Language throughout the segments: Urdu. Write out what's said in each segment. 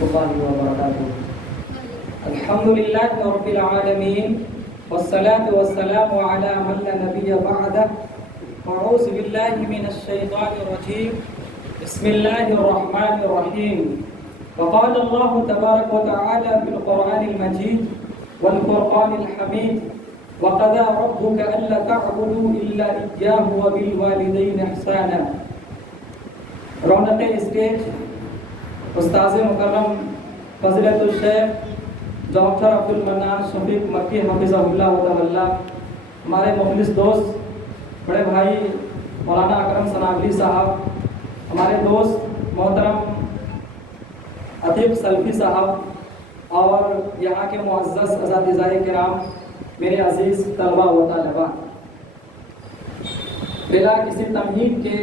ورحمۃ اللہ وبرکاتہ۔ الحمد للہ رب العالمین والصلاة والسلام علی من لا نبی بعدہ، اعوذ باللہ من الشیطان الرجیم، بسم اللہ الرحمن الرحیم۔ وقال اللہ تبارک وتعالی فی القرآن المجید والفرقان الحمید، وقضى ربك ألا تعبدوا إلا إياه وبالوالدين إحسانا۔ رونق اسٹیج استاذ مکرم فضیلت الشیخ ڈاکٹر عبد المنان شفیق مکی حفظہ اللہ تعالی، ہمارے مخلص دوست بڑے بھائی مولانا اکرم سنابلی صاحب، ہمارے دوست محترم عتیق سلفی صاحب، اور یہاں کے معزز اساتذہ کرام، میرے عزیز طلبہ و طالبات، بلا کسی تمہید کے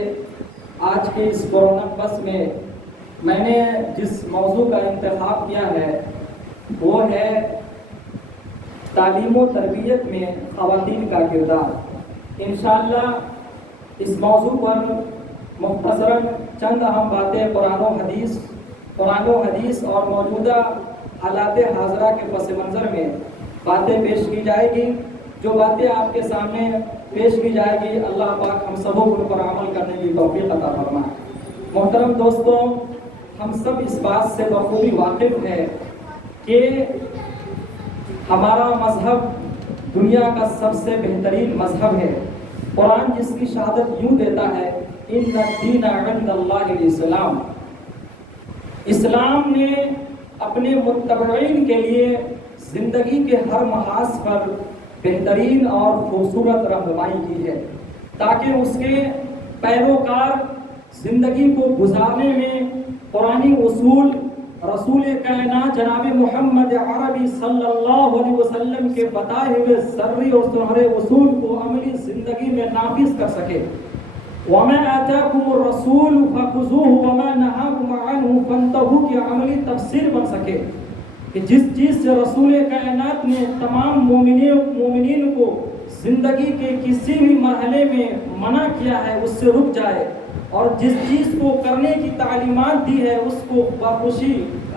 آج کے اس کورونا بس میں نے جس موضوع کا انتخاب کیا ہے وہ ہے تعلیم و تربیت میں خواتین کا کردار۔ انشاءاللہ اس موضوع پر مختصراً چند اہم باتیں قرآن و حدیث اور موجودہ حالات حاضرہ کے پس منظر میں باتیں پیش کی جائے گی۔ جو باتیں آپ کے سامنے پیش کی جائے گی اللہ پاک ہم سبوں کو ان پر عمل کرنے کی توفیق عطا فرمائے۔ محترم دوستوں، ہم سب اس بات سے بخوبی واقف ہیں کہ ہمارا مذہب دنیا کا سب سے بہترین مذہب ہے۔ قرآن جس کی شہادت یوں دیتا ہے، ان الدین عند اللہ الاسلام۔ اسلام نے اپنے متبعین کے لیے زندگی کے ہر محاذ پر بہترین اور خوبصورت رہنمائی کی ہے تاکہ اس کے پیروکار زندگی کو گزارنے میں قرآنی اصول رسول کائنات جناب محمد عربی صلی اللہ علیہ وسلم کے بتائے ہوئے سری اور سنہرے اصول کو عملی زندگی میں نافذ کر سکے۔ وَمَا آتَاكُمُ الرَّسُولُ فَخُذُوهُ وَمَا نَهَاكُمْ عَنْهُ فَانْتَهُوا کی عملی تفسیر بن سکے کہ جس چیز سے رسول کائنات نے تمام مومنین کو زندگی کے کسی بھی مرحلے میں منع کیا ہے اس سے رک جائے، اور جس چیز کو کرنے کی تعلیمات دی ہے اس کو بخوشی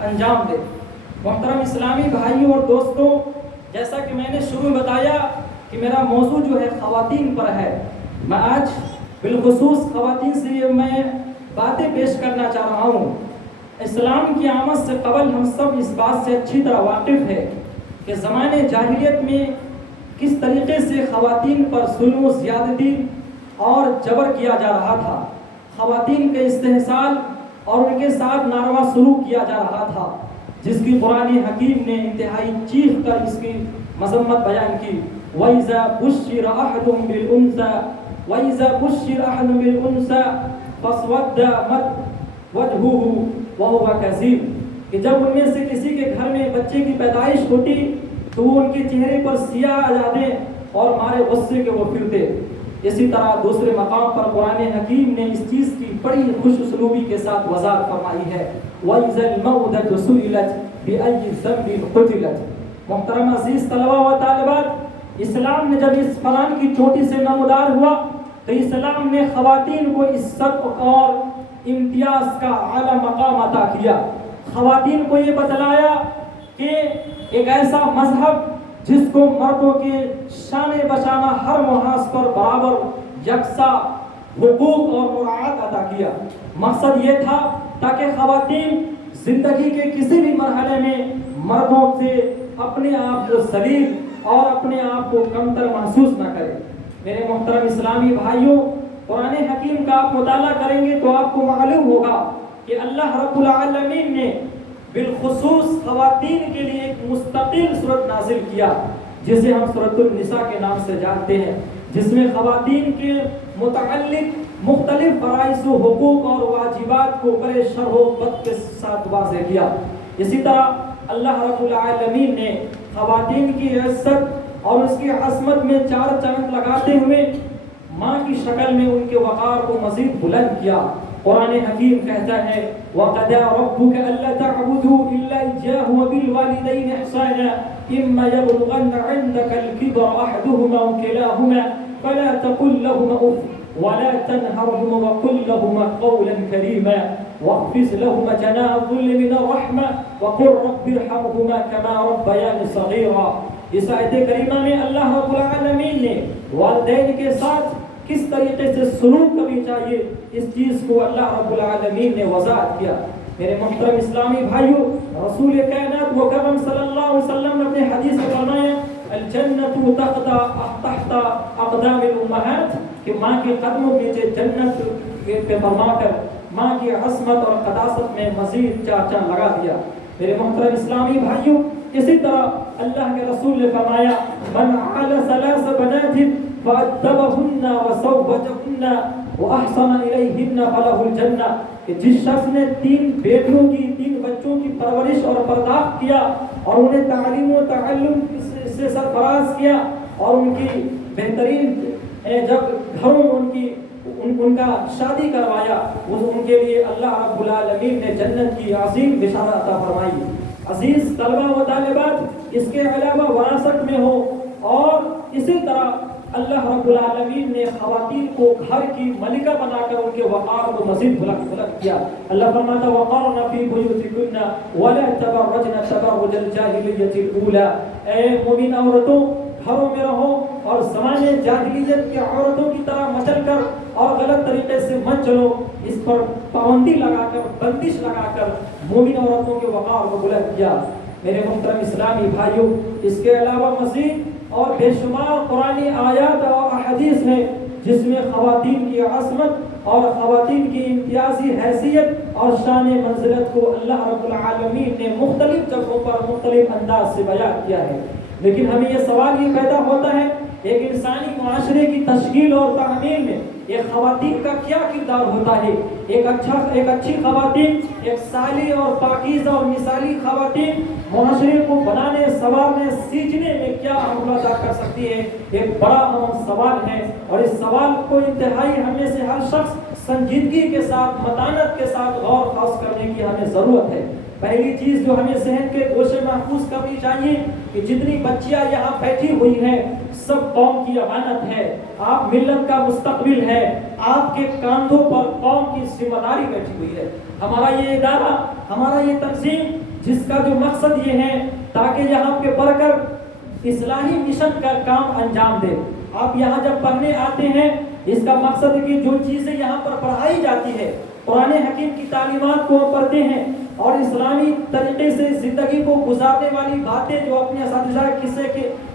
انجام دے۔ محترم اسلامی بھائیوں اور دوستوں، جیسا کہ میں نے شروع میں بتایا کہ میرا موضوع جو ہے خواتین پر ہے، میں آج بالخصوص خواتین سے میں باتیں پیش کرنا چاہ رہا ہوں۔ اسلام کی آمد سے قبل ہم سب اس بات سے اچھی طرح واقف ہے کہ زمانے جاہلیت میں کس طریقے سے خواتین پر ظلم و زیادتی اور جبر کیا جا رہا تھا، خواتین کے استحصال اور ان کے ساتھ ناروا سلوک کیا جا رہا تھا، جس کی قرآن حکیم نے انتہائی چیخ کر اس کی مذمت بیان کی۔ وَإِذَا بُشِّرَ أَحَدُهُم بِالْأُنثَىٰ فَاسْوَدَّ وَجْهُهُ وَهُوَ كَظِيمٌ، کہ جب ان میں سے کسی کے گھر میں بچے کی پیدائش ہوتی تو وہ ان کے چہرے پر سیاہ آ جاتے اور مارے غصے کے وہ پھرتے۔ اسی طرح دوسرے مقام پر قرآن حکیم نے اس چیز کی بڑی خوش اسلوبی کے ساتھ وضاحت فرمائی ہے، وَإِذَا الْمَوْءُودَةُ سُئِلَتْ بِأَيِّ ذَنبٍ قُتِلَتْ۔ محترم عزیز طلبہ و طالبات، اسلام نے جب اس فرمان کی چوٹی سے نمودار ہوا تو اسلام نے خواتین کو عزت اور امتیاز کا اعلیٰ مقام عطا کیا۔ خواتین کو یہ بتلایا کہ ایک ایسا مذہب جس کو مردوں کے شان بشانہ ہر محاذ پر برابر یکساں حقوق اور مراعات عطا کیا۔ مقصد یہ تھا تاکہ خواتین زندگی کے کسی بھی مرحلے میں مردوں سے اپنے آپ کو ذلیل اور اپنے آپ کو کمتر محسوس نہ کرے۔ میرے محترم اسلامی بھائیوں، قرآن حکیم کا آپ مطالعہ کریں گے تو آپ کو معلوم ہوگا کہ اللہ رب العالمین نے بالخصوص خواتین کے لیے ایک مستقل صورت نازل کیا جسے ہم سورۃ النساء کے نام سے جانتے ہیں، جس میں خواتین کے متعلق مختلف فرائض و حقوق اور واجبات کو بڑے شرح و بت کے ساتھ واضح کیا۔ اسی طرح اللہ رب العالمین نے خواتین کی عزت اور اس کی عظمت میں چار چاند لگاتے ہوئے ماں کی شکل میں ان کے وقار کو مزید بلند کیا۔ قرآن حکیم کہتا ہے وَقَضَىٰ رَبُّكَ أَلَّا تَعْبُدُوا إِلَّا إِيَّاهُ وَبِالْوَالِدَيْنِ إِحْسَانًا إِمَّا يَبْلُغَنَّ عِندَكَ الْكِبَرَ أَحَدُهُمَا أَوْ كِلَاهُمَا فَلَا تَقُل لَّهُمَا أُفٍّ وَلَا تَنْهَرْهُمَا وَقُل لَّهُمَا قَوْلًا كَرِيمًا۔ واخفض لهما جناح الذل من الرحمة وقل رب ارحمهما كما ربياني صغيرا۔ اس آیت کریمہ میں اللہ رب العالمین نے والدین کے ساتھ کس طریقے سے سلوک کرنی چاہیے اس چیز کو اللہ رب العالمین نے وضاحت کیا۔ میرے محترم اسلامی بھائیوں، رسول کائنات مکرم صلی اللہ علیہ وسلم نے اپنے حدیث میں فرمایا الجنت تحت اقدام الامہات، کہ ماں کے قدموں کے نیچے جنت پہ فرما کر ماں کی عصمت اور قداست میں مزید چار چاند لگا دیا۔ میرے محترم اسلامی بھائیوں، اسی طرح اللہ کے رسول نے فرمایا من عال ثلاث بنات فأدبهن وزوجهن وأحسن إليهن فله الجنة، کہ جس شخص نے 3 بیٹوں کی 3 بچوں کی پرورش اور پرداخت کیا اور انہیں تعلیم و تعلم سے سرفراز کیا اور ان کی بہترین جب گھروں میں ان کا شادی کروایا، ان کے لیے اللہ رب العالمین نے جنت کی عظیم بشارت عطا فرمائی۔ عزیز طلبہ و طالبات، اس کے علاوہ وراثت میں ہو، اور اسی طرح اللہ رب العالمین نے خواتین کو گھر کی ملکہ بنا کر ان کے وقار کو مزید بلند کیا۔ اللہ فرماتا وقارن فی بیوتکن ولا تبرجن تبرج الجاہلیۃ الاولی، اے مومن عورتوں گھروں میں رہو اور زمانے جاہلیت کی عورتوں کی طرح مچل کر اور غلط طریقے سے مت چلو۔ اس پر پابندی لگا کر، بندش لگا کر مومن عورتوں کے وقار کو بلند کیا۔ میرے محترم اسلامی بھائیوں، اس کے علاوہ مزید اور بے شمار قرآنی آیات اور احادیث ہیں جس میں خواتین کی عصمت اور خواتین کی امتیازی حیثیت اور شان منزلت کو اللہ رب العالمین نے مختلف جگہوں پر مختلف انداز سے بیان کیا ہے۔ لیکن ہمیں یہ سوال یہ پیدا ہوتا ہے، ایک انسانی معاشرے کی تشکیل اور تعمیل میں ایک خواتین کا کیا کردار ہوتا ہے؟ ایک اچھی خواتین، ایک صالح اور پاکیزہ اور مثالی خواتین معاشرے کو بنانے، سنوارنے، سیچنے میں کیا عمل ادا کر سکتی ہے؟ ایک بڑا اہم سوال ہے، اور اس سوال کو انتہائی ہم میں سے ہر شخص سنجیدگی کے ساتھ، متانت کے ساتھ غور خوض کرنے کی ہمیں ضرورت ہے۔ پہلی چیز جو ہمیں ذہن کے گوشے محفوظ کرنی چاہیے کہ جتنی بچیاں یہاں بیٹھی ہوئی ہیں سب قوم کی امانت ہے، آپ ملت کا مستقبل ہے، آپ کے کاندھوں پر قوم کی ذمہ داری بیٹھی ہوئی ہے۔ ہمارا یہ ادارہ، ہمارا یہ تنظیم، جس کا جو مقصد یہ ہے تاکہ یہاں پہ پڑھ کر اصلاحی مشن کا کام انجام دے۔ آپ یہاں جب پڑھنے آتے ہیں، اس کا مقصد ہے کہ جو چیزیں یہاں پر پڑھائی جاتی ہے، قرآن حکیم کی تعلیمات کو ہم پڑھتے ہیں اور اسلامی طریقے سے زندگی کو گزارنے والی باتیں جو اپنے اساتذہ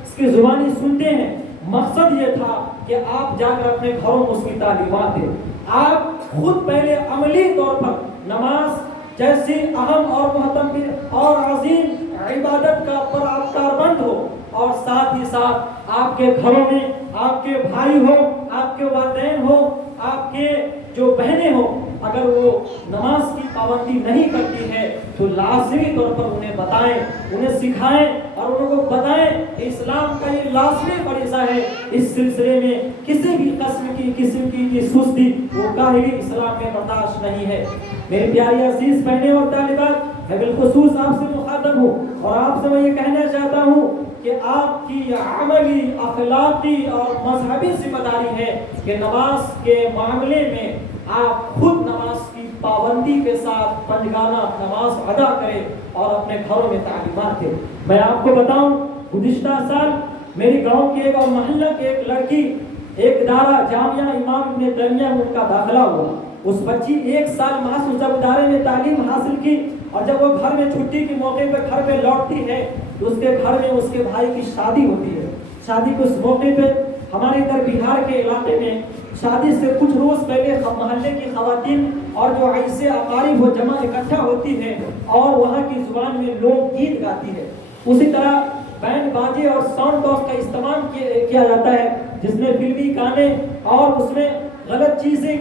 اس کی زبانی سنتے ہیں، مقصد یہ تھا کہ آپ جا کر اپنے گھروں میں اس کی تعلیمات دیں۔ آپ خود پہلے عملی طور پر نماز جیسی اہم اور مہتم اور عظیم عبادت کا پر آپ کاربند ہو، اور ساتھ ہی ساتھ آپ کے گھروں میں آپ کے بھائی ہو، آپ کے والدین ہو، آپ کے جو بہنیں ہو، اگر وہ نماز کی پابندی نہیں کرتی ہے تو لازمی طور پر انہیں بتائیں، انہیں سکھائیں اور ان کو بتائیں کہ اسلام کا یہ لازمی فریضہ ہے۔ اس سلسلے میں کسی بھی قسم کی سستی وہ کاہلی اسلام میں برداشت نہیں ہے۔ میری پیاری عزیز بہنیں اور طالبات، میں بالخصوص آپ سے مخاطب ہوں اور آپ سے میں یہ کہنا چاہتا ہوں کہ آپ کی عملی، اخلاقی اور مذہبی ذمہ داری ہے کہ نماز کے معاملے میں آپ خود نماز کی پابندی کے ساتھ پنجگانہ نماز ادا کریں اور اپنے گھروں میں تعلیمات دیں۔ میں آپ کو بتاؤں، گزشتہ سال میری گاؤں کے ایک اور محلہ کے ایک لڑکی ایک ادارہ جامعہ امام ابن تیمیہ میں ان کا داخلہ ہوا۔ اس بچی 1 سال محض جب ادارے میں تعلیم حاصل کی اور جب وہ گھر میں چھٹی کے موقع پہ گھر پہ لوٹتی ہے تو اس کے گھر میں اس کے بھائی کی شادی ہوتی ہے۔ شادی کے اس موقع پہ ہمارے ادھر بہار کے علاقے میں شادی سے کچھ روز پہلے محلے کی خواتین اور جو عیسے اقارب وہ جمع اکٹھا ہوتی ہے اور وہاں کی زبان میں لوگ گیت گاتی ہے۔ اسی طرح بینڈ باجے اور ساؤنڈ باکس کا استعمال کیا جاتا ہے، جس میں فلمی گانے اور اس میں غلط چیزیں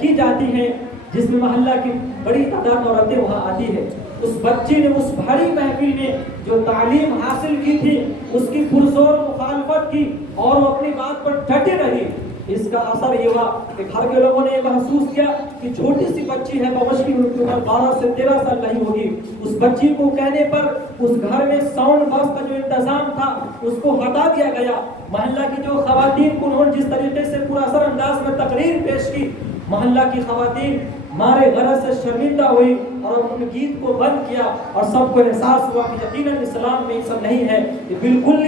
کی جاتی ہیں، جس میں محلہ کی بڑی تعداد عورتیں وہاں آتی ہے۔ اس بچی نے اس بھاری محفل میں جو تعلیم حاصل کی تھی اس کی پرزور مخالفت کی اور وہ اپنی بات پر ڈٹے رہی۔ اس کا اثر یہ ہوا کہ گھر کے لوگوں نے محسوس کیا کہ چھوٹی سی بچی ہے، بمشکل ان کی عمر 12 سے 13 سال نہیں ہوگی۔ اس بچی کو کہنے پر اس گھر میں ساؤنڈ باکس کا جو انتظام تھا اس کو ہٹا دیا گیا۔ محلہ کی جو خواتین کو انہوں نے جس طریقے سے پورا اثر انداز میں تقریر پیش کی، محلہ کی خواتین مارے غرض سے شرمندہ ہوئی اور ان گیت کو بند کیا اور سب کو احساس ہوا کہ یقیناً اسلام میں یہ سب نہیں ہے، یہ بالکل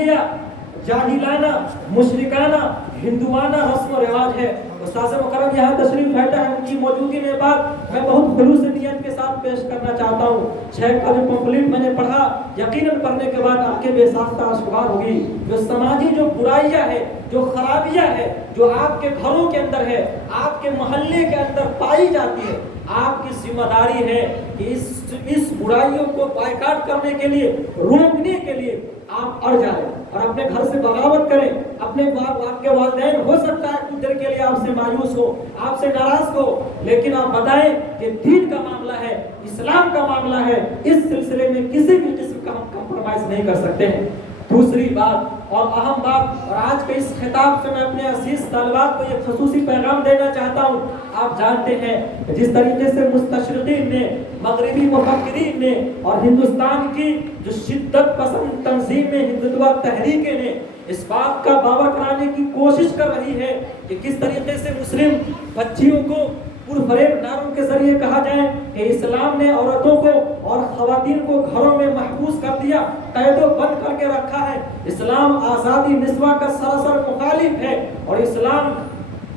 جاہلانہ مشرکانہ ہندوانہ رسم و رواج ہے۔ استاذ مکرم یہاں تشریف بیٹھا ہے، ان کی موجودگی میں بات میں بہت خلوص نیت کے ساتھ پیش کرنا چاہتا ہوں۔ شیخ کا جو پمفلٹ میں نے پڑھا، یقیناً پڑھنے کے بعد آپ کے بے ساختہ اشعار ہوگی۔ جو سماجی جو برائیاں ہے، جو خرابیاں ہے، جو آپ کے گھروں کے اندر ہے، آپ کے محلے کے اندر پائی جاتی ہے، آپ کی ذمہ داری ہے کہ اس برائیوں کو بائیکاٹ کرنے کے لیے، روکنے کے لیے آپ اڑ جائیں اور اپنے گھر سے بغاوت کریں۔ اپنے آپ کے والدین ہو سکتا ہے کچھ دیر کے لیے آپ سے مایوس ہو، آپ سے ناراض ہو، لیکن آپ بتائیں کہ دین کا معاملہ ہے، اسلام کا معاملہ ہے، اس سلسلے میں کسی بھی قسم کا ہم کمپرومائز نہیں کر سکتے ہیں۔ دوسری بات اور اہم بات، اور آج کے اس خطاب سے میں اپنے عزیز طالبات کو یہ خصوصی پیغام دینا چاہتا ہوں۔ آپ جانتے ہیں جس طریقے سے مستشرقین نے، مغربی مفکرین نے اور ہندوستان کی جو شدت پسند تنظیمیں، ہندوتوا تحریکیں نے اس بات کا باور کرانے کی کوشش کر رہی ہے کہ کس طریقے سے مسلم بچیوں کو پرفریب نعروں کے ذریعے کہا جائے کہ اسلام نے عورتوں کو اور خواتین کو گھروں میں محبوس کر دیا، قید و بند کر کے رکھا ہے۔ اسلام آزادی نسواں کا سراسر مخالف ہے اور اسلام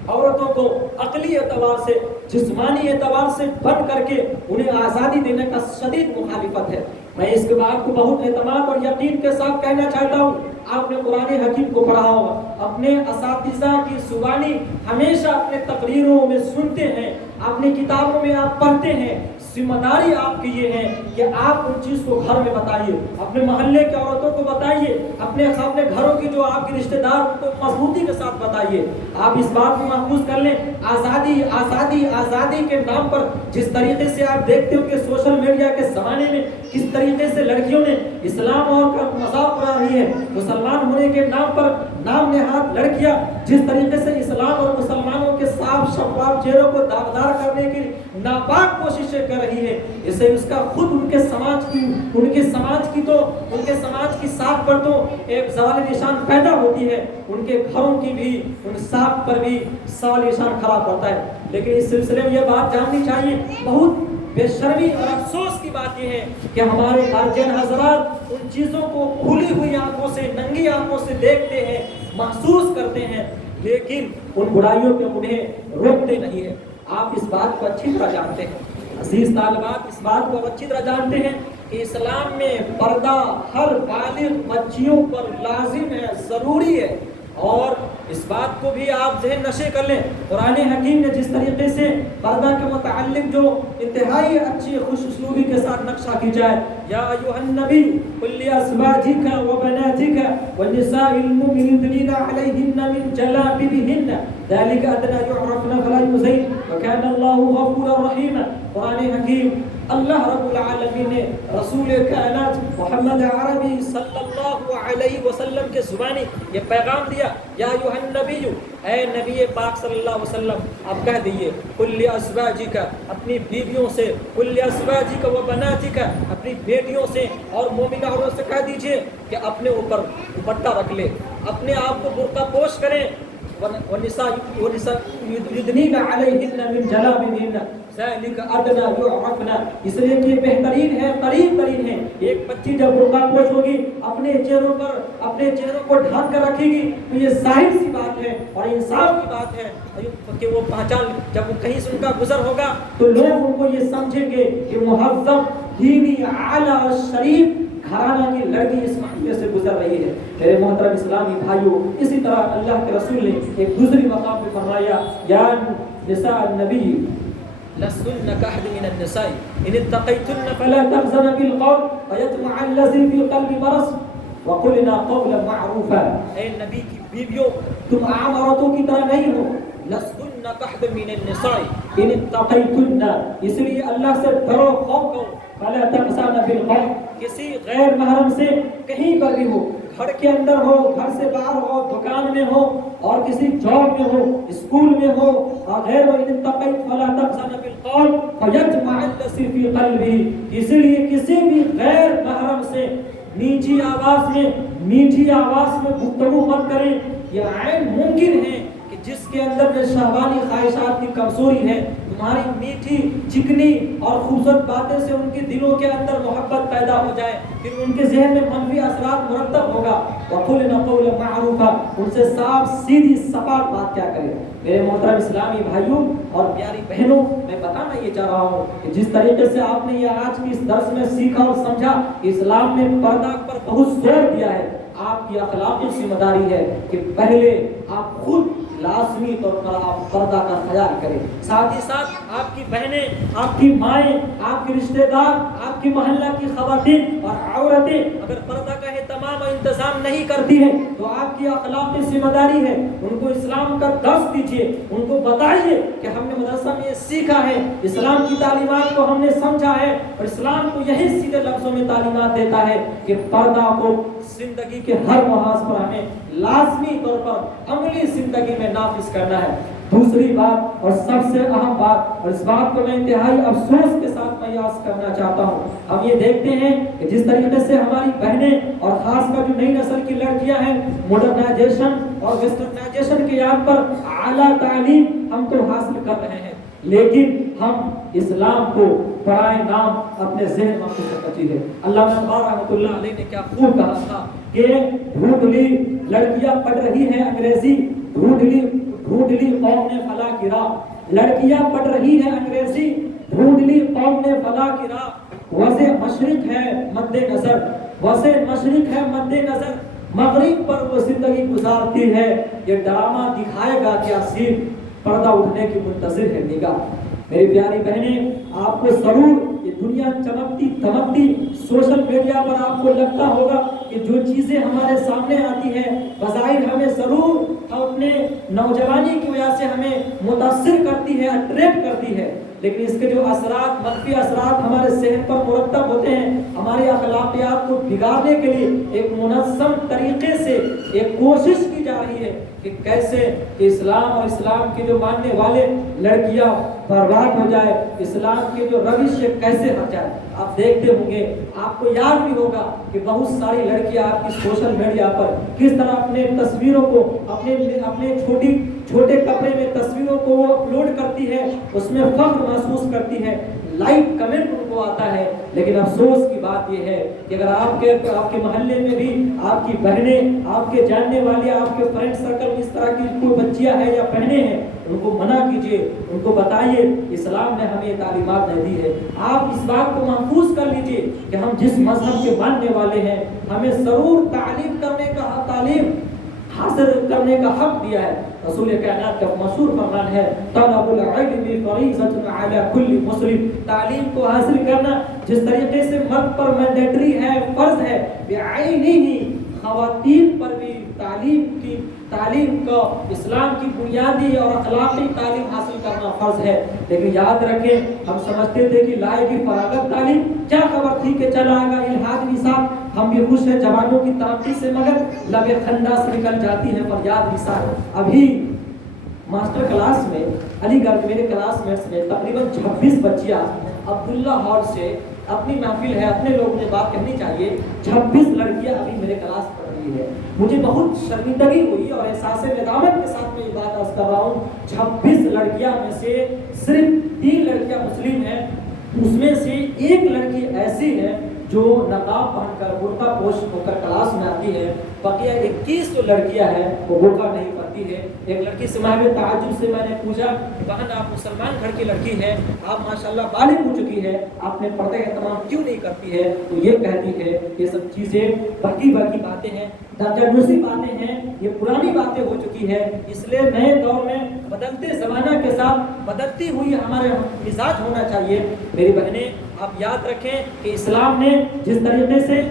عورتوں کو عقلی اعتبار سے، جسمانی اعتبار سے بند کر کے انہیں آزادی دینے کا شدید مخالفت ہے۔ میں اس کے بات کو بہت اعتماد اور یقین کے ساتھ کہنا چاہتا ہوں، آپ نے قرآن حکیم کو پڑھا ہوگا، اپنے اساتذہ کی زبانی ہمیشہ اپنے تقریروں میں سنتے ہیں، اپنی کتابوں میں آپ پڑھتے ہیں۔ ذمہ داری آپ کی یہ ہے کہ آپ ان چیز کو گھر میں بتائیے، اپنے محلے کے عورتوں کو بتائیے، اپنے گھروں کی جو آپ کے رشتہ دار ان کو مضبوطی کے ساتھ بتائیے۔ آپ اس بات کو محفوظ کر لیں، آزادی آزادی آزادی کے نام پر جس طریقے سے آپ دیکھتے ہو کہ سوشل میڈیا کے زمانے میں کس طریقے سے لڑکیوں نے اسلام اور کا مذاق اڑا رہی ہے، مسلمان ہونے کے نام پر نام نہاد لڑکیاں جس طریقے سے اسلام اور مسلمانوں کے صاف شفاف چہروں کو داغدار کرنے کی ناپاک کوششیں کر رہی ہے، اسے اس کا خود ان کے سماج کی ساکھ پر تو ایک زوال نشان پیدا ہوتی ہے، ان کے گھروں کی بھی ان ساکھ پر بھی سوال نشان کھڑا پڑتا ہے۔ لیکن اس سلسلے میں یہ بات جاننی چاہیے، بہت بے شرمی اور افسوس کی بات یہ ہے کہ ہمارے گارجین حضرات ان چیزوں کو کھلی ہوئی آنکھوں سے، ننگی آنکھوں سے دیکھتے ہیں، محسوس کرتے ہیں، لیکن ان برائیوں پہ انہیں روکتے نہیں ہیں۔ آپ اس بات کو اچھی طرح جانتے ہیں، عزیز طالبات اس بات کو اچھی طرح جانتے ہیں کہ اسلام میں پردہ ہر بالغ بچیوں پر لازم ہے، ضروری ہے، اور اس بات کو بھی آپ ذہن نشے کر لیں۔ قرآن حکیم نے جس طریقے سے پردہ کے متعلق جو انتہائی اچھی خوش اسلوبی کے ساتھ نقشہ کھینچا ہے، یا ایھا النبی قل لازواجک وبناتک والنساء المؤمنات یدنین علیہن من جلابیبہن ذلک ادنی یعرفن فلا یؤذین وکان اللہ غفورا رحیما۔ قرآن حکیم اللہ رب العالمین نے رسول کائنات محمد عربی صلی اللہ علیہ وسلم کے زبانی یہ پیغام دیا، یا ایھا النبی، اے نبی پاک صلی اللہ علیہ وسلم آپ کہہ دیئے، قل لازواجک اپنی بیویوں سے، قل لازواجک وبناتک اپنی بیٹیوں سے اور مومنہ عورتوں سے کہہ دیجئے کہ اپنے اوپر دوپٹہ رکھ لے، اپنے آپ کو برقع پوش کریں، والنساء یدنین علیہن من جلابیبہن ذلک ادنی یعرفن، اس لیے کہ بہترین ہے، قریب ترین ہے۔ ایک بچی جب برقع پوش ہوگی، اپنے چہروں کو ڈھانپ کر رکھے گی تو یہ ظاہر سی بات ہے اور انصاف کی بات ہے کہ وہ پہچان، جب کہیں سے ان کا گزر ہوگا تو لوگ ان کو یہ سمجھیں گے کہ مہذب، دینی، اعلیٰ اور شریف گھرانہ کی لڑکی اس محلے سے گزر رہی ہے۔ میرے محترم اسلامی بھائیوں، اسی طرح اللہ کے رسول نے ایک دوسری مقام پہ فرمایا، یا نساء النبی لستن كأحد من النساء إن اتقيتن فلا تخزن بالقول فيطمع الذي في قلب مرض وقلنا قولا معروفا۔ اے نبی کی بیویوں، تم عام عورتوں کی طرح نہیں ہو، لستن كأحد من النساء إن اتقيتن، اس لیے اللہ سے ڈرو، خوف کرو، فلا تخزن بالقول، کسی غیر محرم سے کہیں پر بھی ہو، گھر کے اندر ہو، گھر سے باہر ہو، دکان میں ہو اور کسی جاب میں ہو، اسکول میں ہو، غیر وَإِنِ اتَّقَيْتَ فَلَا تَخْزَنَ بِالْقَوْلِ فَيَطْمَعَ الَّذِي فِي قَلْبِهِ، اس لیے کسی بھی غیر محرم سے نیچی آواز میں گفتگو مت کریں۔ یہ عین ممکن ہے کہ جس کے اندر میں شہوانی خواہشات کی کمزوری ہے، تمہاری میٹھی چکنی اور خوبصورت باتیں سے ان کے دلوں کے اندر محبت پیدا ہو جائے، پھر ان کے ذہن میں منفی اثرات مرتب ہوگا۔ وَقُلْنَا قَوْلًا مَعْرُوفًا، ان سے صاف سیدھی سپاٹ بات کیا کرے۔ میرے محترم اسلامی بھائیوں اور پیاری بہنوں، میں بتانا یہ چاہ رہا ہوں کہ جس طریقے سے آپ نے یہ آج کی اس درس میں سیکھا اور سمجھا کہ اسلام نے پردہ پر بہت زور دیا ہے، آپ کی اخلاقی ذمہ داری ہے کہ پہلے آپ خود لازمی طور پر آپ پردہ کا خیال کریں، ساتھ ہی ساتھ آپ کی بہنیں، آپ کی مائیں، آپ کے رشتہ دار، آپ کی محلہ کی خواتین اور عورتیں اگر پردہ کا اہتمام اور انتظام نہیں کرتی ہیں تو آپ کی اخلاقی ذمہ داری ہے ان کو اسلام کا درس دیجیے، ان کو بتائیے کہ ہم نے مدرسہ میں یہ سیکھا ہے، اسلام کی تعلیمات کو ہم نے سمجھا ہے، اور اسلام کو یہی سیدھے لفظوں میں تعلیمات دیتا ہے کہ پردہ کو زندگی کے ہر محاذ پر ہمیں لازمی طور پر عملی زندگی میں نافذ کرنا ہے۔ دوسری بات اور سب سے اہم بات، اور اس بات کو میں انتہائی افسوس کے ساتھ میں یاد کرنا چاہتا ہوں، ہم یہ دیکھتے ہیں کہ جس طریقے سے ہماری بہنیں اور خاص کر جو نئی نسل کی لڑکیاں ہیں ماڈرنائزیشن اور ویسٹرنائزیشن کے یاد پر اعلیٰ تعلیم ہم تو حاصل کر رہے ہیں، لیکن ہم اسلام کو برائے نام اپنے ذہن میں کر چیزیں۔ علامہ اقبال رحمۃ اللہ علیہ نے کیا خوب کہا تھا کہ ڈھونڈ لی لڑکیاں پڑھ رہی ہیں انگریزی، ڈھونڈ لی قوم نے فلاح کی راہ، لڑکیاں پڑھ رہی ہیں انگریزی، ڈھونڈ لی قوم نے فلاح کی راہ، وضع مشرق ہے مد نظر، وضع مشرق ہے مد نظر، مغرب پر وہ زندگی گزارتی ہے، یہ ڈرامہ دکھائے گا کیا صرف پردہ اٹھنے کی منتظر ہے نگاہ۔ میری پیاری بہنیں، آپ کو ضرور یہ دنیا چمکتی دمکتی سوشل میڈیا پر آپ کو لگتا ہوگا کہ جو چیزیں ہمارے سامنے آتی ہیں بظاہر ہمیں ضرور اپنے نوجوانی کی وجہ سے ہمیں متاثر کرتی ہے، اٹریکٹ کرتی ہے، لیکن اس کے جو اثرات، منفی اثرات ہمارے ذہن پر مرتب ہوتے ہیں، ہماری اخلاقیات کو بگاڑنے کے لیے ایک منظم طریقے سے ایک کوشش کی جا رہی ہے کہ کیسے اسلام اور اسلام کے جو ماننے والے لڑکیاں برباد ہو جائے، اسلام کے جو روش ہے کیسے ہٹ جائے۔ آپ دیکھتے ہوں گے، آپ کو یاد بھی ہوگا کہ بہت ساری لڑکیاں آپ کی سوشل میڈیا پر کس طرح اپنے تصویروں کو اپنے چھوٹے کپڑے میں تصویروں کو وہ اپلوڈ کرتی ہے، اس میں فخر محسوس کرتی ہے، لائک کمنٹ ان کو آتا ہے، لیکن افسوس کی بات یہ ہے کہ اگر آپ کے محلے میں بھی آپ کی بہنیں، آپ کے جاننے والے، آپ کے فرینڈ سرکل میں اس طرح کی کوئی بچیاں ہیں یا بہنیں ہیں، ان کو منع کیجیے، ان کو بتائیے اسلام نے ہمیں یہ تعلیمات نہیں دی ہے۔ آپ اس بات کو محفوظ کر لیجیے کہ ہم جس مذہب کے ماننے والے ہیں ہمیں ضرور تعلیم حاصل کرنے کا حق دیا ہے۔ رسول کائنات کا مشہور فرمان ہے طلب العلم فریضۃ علی کل مسلم، تعلیم کو حاصل کرنا جس طریقے سے مرد پر مینڈیٹری ہے، فرض ہے، بعینہ خواتین پر بھی تعلیم کا اسلام کی بنیادی اور اخلاقی تعلیم حاصل کرنا فرض ہے۔ لیکن یاد رکھیں، ہم سمجھتے تھے کہ لائے گی فراغت تعلیم، کیا خبر تھی کہ چلا آئے گا الحاد نصاب، ہم بھی خوش ہیں جوانوں کی ترقی سے مگر لب خندہ سے نکل جاتی ہے فریاد نثار۔ ابھی ماسٹر کلاس میں علی گڑھ میرے کلاس میٹس میں تقریباً 26 بچیاں عبداللہ ہال سے، اپنی محفل ہے، اپنے لوگوں نے بات کہنی چاہیے، 26 لڑکیاں ابھی میرے کلاس پڑھ رہی ہے۔ مجھے بہت شرمندگی ہوئی اور احساس ندامت کے ساتھ میں یہ بات عرض کر رہا ہوں، 26 لڑکیاں میں سے صرف 3 لڑکیاں مسلم ہیں، اس میں سے ایک لڑکی ایسی ہے جو نقاب پہن کر برقع پوش ہو کر کلاس میں آتی ہے، بقیہ 21 جو لڑکیاں ہیں وہ برقع نہیں پہنتی ہے۔ ایک لڑکی سے تعجب سے میں نے پوچھا، بہن آپ مسلمان گھر کی لڑکی ہیں، آپ ماشاءاللہ بالغ ہو چکی ہے، آپ نے پردے کا اہتمام کیوں نہیں کرتی ہے؟ تو یہ کہتی ہے یہ سب چیزیں باقی باتیں ہیں، درجہ نوسی باتیں ہیں، یہ پرانی باتیں ہو چکی ہے، اس لیے نئے دور میں بدلتے زمانہ کے ساتھ بدلتی ہوئی ہمارے مزاج ہونا چاہیے۔ میری بہنیں، آپ یاد رکھیں کہ اسلام نے جس طریقے سے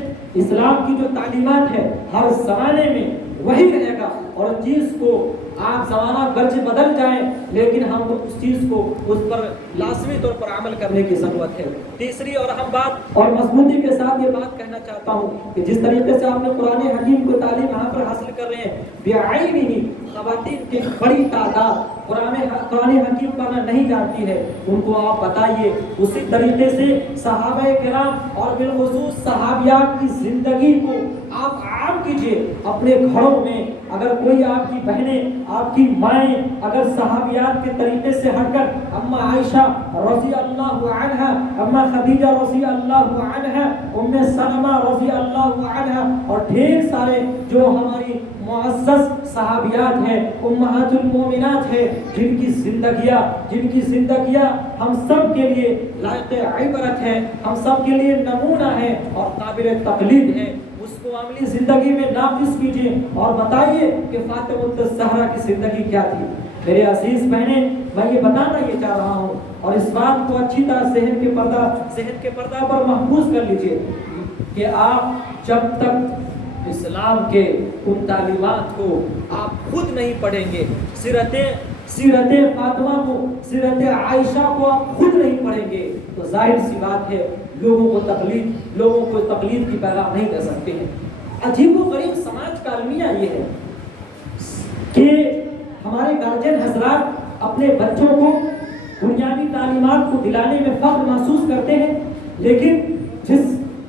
اسلام کی جو تعلیمات ہے ہر زمانے میں وہی رہے گا، اور چیز کو آپ زمانہ گرچہ بدل جائیں لیکن ہم کو اس چیز کو اس پر لازمی طور پر عمل کرنے کی ضرورت ہے۔ تیسری اور اہم بات اور مضبوطی کے ساتھ یہ بات کہنا چاہتا ہوں کہ جس طریقے سے آپ نے قرآن حکیم کو تعلیم یہاں پر حاصل کر رہے ہیں، بعینہ خواتین کی بڑی تعداد قرآن حکیم پڑھنا نہیں جانتی ہے، ان کو آپ بتائیے۔ اسی طریقے سے صحابہ کرام اور بالخصوص صحابیات کی زندگی کو آپ عام کیجئے اپنے گھروں میں۔ اگر کوئی آپ کی بہنیں، آپ کی مائیں اگر صحابیات کے طریقے سے ہٹ کر اما عائشہ رضی اللہ عنہا، اما خدیجہ رضی اللہ عنہا، ام سلمہ رضی اللہ عنہا اور ڈھیر سارے جو ہماری معزز صحابیات ہیں، امہات المومنات ہیں، جن کی زندگیاں ہم سب کے لیے لائق عبرت ہے، ہم سب کے لیے نمونہ ہے اور قابل تقلید ہے، اس کو عملی زندگی میں نافذ کیجیے اور بتائیے کہ فاطمہ الزہرا کی زندگی کیا تھی۔ میرے عزیز بہنیں، میں یہ بتانا یہ چاہ رہا ہوں اور اس بات کو اچھی طرح ذہن کے پردہ پر محفوظ کر لیجئے کہ آپ جب تک اسلام کے ان تعلیمات کو آپ خود نہیں پڑھیں گے، سیرت فاطمہ کو، سیرت عائشہ کو آپ خود نہیں پڑھیں گے، تو ظاہر سی بات ہے لوگوں کو تقلید کی پیغام نہیں دے سکتے ہیں۔ عجیب و غریب سماج کا المیہ یہ ہے کہ ہمارے گارجین حضرات اپنے بچوں کو بنیادی تعلیمات کو دلانے میں فخر محسوس کرتے ہیں، لیکن جس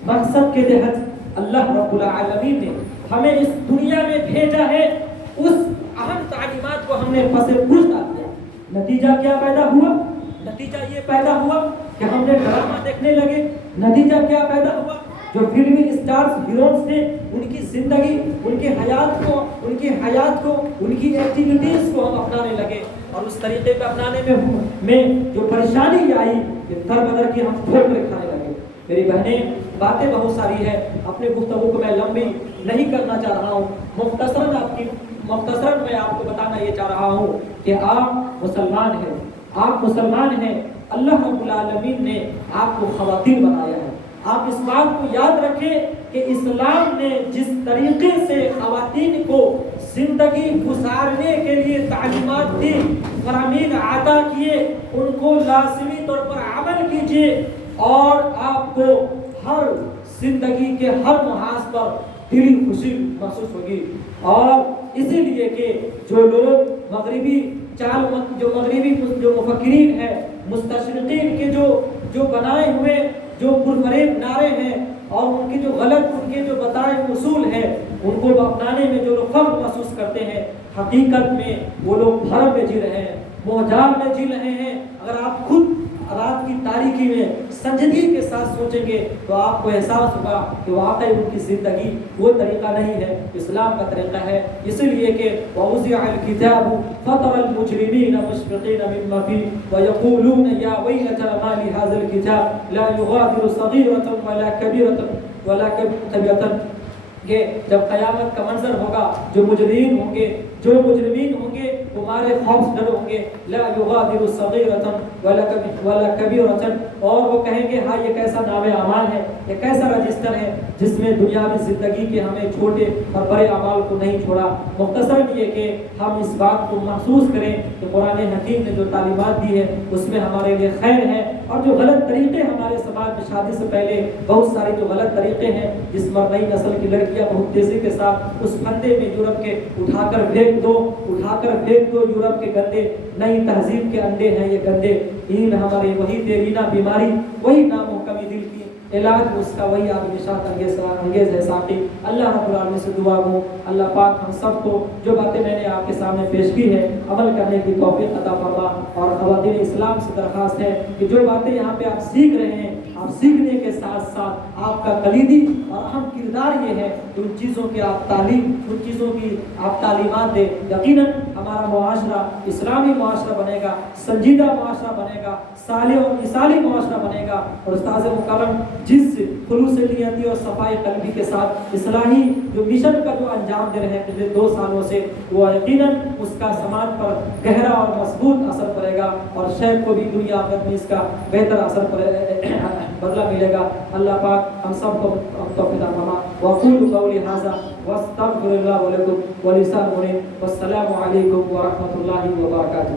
مقصد کے تحت اللہ رب العالمین نے ہمیں اس دنیا میں بھیجا ہے، اس اہم تعلیمات کو ہم نے پس پوچھ ڈال دیا۔ نتیجہ کیا پیدا ہوا؟ نتیجہ یہ پیدا ہوا کہ ہم نے ڈرامہ دیکھنے لگے۔ نتیجہ کیا پیدا ہوا؟ جو فلمی اسٹارز، ہیروز تھے، ان کی زندگی، ان کی حیات کو، ان کی ایکٹیویٹیز کو ہم اپنانے لگے اور اس طریقے پہ اپنانے میں جو پریشانی آئی کہ در بدر کی ہم ٹھوکریں کھانے لگے۔ میری بہنیں، باتیں بہت ساری ہے، اپنے گفتگو کو میں لمبی نہیں کرنا چاہ رہا ہوں، مختصراً میں آپ کو بتانا یہ چاہ رہا ہوں کہ آپ مسلمان ہیں، اللہ رب العالمین نے آپ کو خواتین بنایا ہے۔ آپ اس بات کو یاد رکھیں کہ اسلام نے جس طریقے سے خواتین کو زندگی گزارنے کے لیے تعلیمات دی، فرامین عطا کیے، ان کو لازمی طور پر عمل کیجیے اور آپ کو ہر زندگی کے ہر محاذ پر دلی خوشی محسوس ہوگی۔ اور اسی لیے کہ جو لوگ مغربی جو مفکرین ہیں، مستشرقین کے جو بنائے ہوئے جو پرفریب نعرے ہیں اور ان کے جو بتائے اصول ہیں، ان کو اپنانے میں جو لوگ فخر محسوس کرتے ہیں، حقیقت میں وہ لوگ بھرم میں جی رہے ہیں، موجال میں جی رہے ہیں۔ اگر آپ خود رات کی تاریکی میں سنجیدگی کے ساتھ سوچیں گے تو آپ کو احساس ہوگا کہ واقعی ان کی زندگی وہ طریقہ نہیں ہے، اسلام کا طریقہ ہے۔ اس لیے کہ وَوُضِعَ الْكِتَابُ فَتَرَى الْمُجْرِمِينَ مُشْفِقِينَ مِمَّا فِيهِ وَيَقُولُونَ يَا وَيْلَتَنَا مَا لِهَذَا الْكِتَابِ لَا يُغَادِرُ صَغِيرَةً وَلَا كَبِيرَةً وَلَا كَبِيرَةً کہ جب قیامت کا منظر ہوگا، جو مجرمین ہوں گے وہ مارے خوف ڈر ہوں گے، لا یغادر صغیرۃ ولا کبیرۃ، اور وہ کہیں گے ہاں یہ کیسا نام اعمال ہے، یہ کیسا رجسٹر ہے جس میں دنیاوی زندگی کے ہمیں چھوٹے اور بڑے اعمال کو نہیں چھوڑا۔ مختصر یہ کہ ہم اس بات کو محسوس کریں کہ قرآن حکیم نے جو تعلیمات دی ہے اس میں ہمارے لیے خیر ہے، اور جو غلط طریقے ہمارے سماج میں شادی سے پہلے بہت سارے جو غلط طریقے ہیں جس پر نئی نسل کی لڑکیاں بہت تیزی کے ساتھ اس پھندے میں یورپ کے اٹھا کر پھینک دو یورپ کے گندے، نئی تہذیب کے انڈے ہیں یہ گندے، ان ہمارے وہی دیرینہ بیماری، وہی نامحکمی دل کی علاج اس کا وہی آدمشات انگیز ہے ساقی۔ اللہ رب العالمین سے دعا ہوں اللہ پاک ہم سب کو جو باتیں میں نے آپ کے سامنے پیش کی ہے عمل کرنے کی توفیق عطا فرما، اور خواتین اسلام سے درخواست ہے کہ جو باتیں یہاں پہ آپ سیکھ رہے ہیں، آپ سیکھنے کے ساتھ ساتھ آپ کا کلیدی اور اہم کردار یہ ہے کہ ان چیزوں کی آپ تعلیمات دیں۔ یقیناً ہمارا معاشرہ اسلامی معاشرہ بنے گا، سنجیدہ معاشرہ بنے گا، صالح اور مثالی معاشرہ بنے گا، اور استاذ مکرم جس خلوص نیتی اور صفائی قلبی کے ساتھ اصلاحی جو مشن کا جو انجام دے رہے ہیں پچھلے 2 سالوں سے، وہ یقیناً اس کا سماج پر گہرا اور مضبوط اثر پڑے گا، اور شیخ کو بھی دنیا آخرت میں اس کا بہتر اثر بدلہ ملے گا۔ اللہ پاک ہم سب کو توفیق عطا فرما۔ وأقول قولي هذا واستغفر الله ولكم ولسائر المؤمنين، والسلام عليكم ورحمة الله وبركاته۔